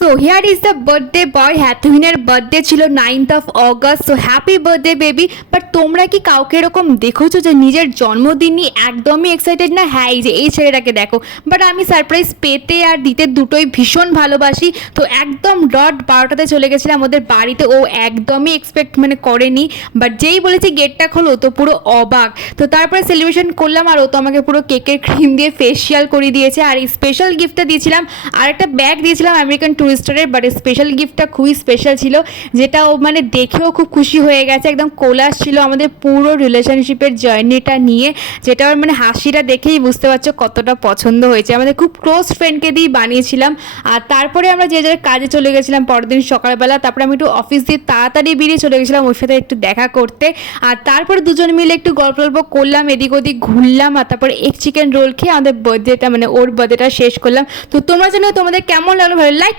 So here is the birthday boy. হ্যাথুইনের birthday ছিল 9th of August. So happy birthday baby. But তোমরা কি কাউকে এরকম দেখেছো যে নিজের জন্মদিনই একদমই এক্সাইটেড না? হ্যাঁ, এই যে এই ছেলেটাকে দেখো। বাট আমি সারপ্রাইজ পেতে আর দিতে দুটোই ভীষণ ভালোবাসি। তো একদম ডট 12টাতে চলে গেছিলাম ওদের বাড়িতে। ও একদমই এক্সপেক্ট করেনি। বাট যেই বলেছি গেটটা খোলো তো পুরো অবাক। তো তারপরে সেলিব্রেশন করলাম আর ও তো আমাকে পুরো কেকের ক্রিম দিয়ে ফেসিয়াল করে দিয়েছে। আর এই স্পেশাল গিফটটা দিয়েছিলাম আর একটা ব্যাগ দিয়েছিলাম আমেরিকান টুরিস্টারের। বাট স্পেশাল গিফটটা খুবই স্পেশাল ছিল, যেটা ও দেখেও খুব খুশি হয়ে গেছে। একদম কোলাস ছিল আমাদের পুরো রিলেশনশিপের জার্নিটা নিয়ে, যেটা ওর হাসিটা দেখেই বুঝতে পারছো কতটা পছন্দ হয়েছে। আমাদের খুব ক্লোজ ফ্রেন্ডকে দিয়ে বানিয়েছিলাম। আর তারপরে আমরা যে যার কাজে চলে গেছিলাম পরের দিন সকালবেলা। তারপরে আমি একটু অফিস দিয়ে তাড়াতাড়ি বেরিয়ে চলে গেছিলাম ওর সাথে একটু দেখা করতে। আর তারপরে দুজন মিলে একটু গল্প করলাম, এদিক ওদিক ঘুরলাম। আর তারপরে এক চিকেন রোল খেয়ে আমাদের বার্থডেটা ওর বার্থডেটা শেষ করলাম। তো তোমরা জানো তোমাদের কেমন লাগলো, ভালো লাইক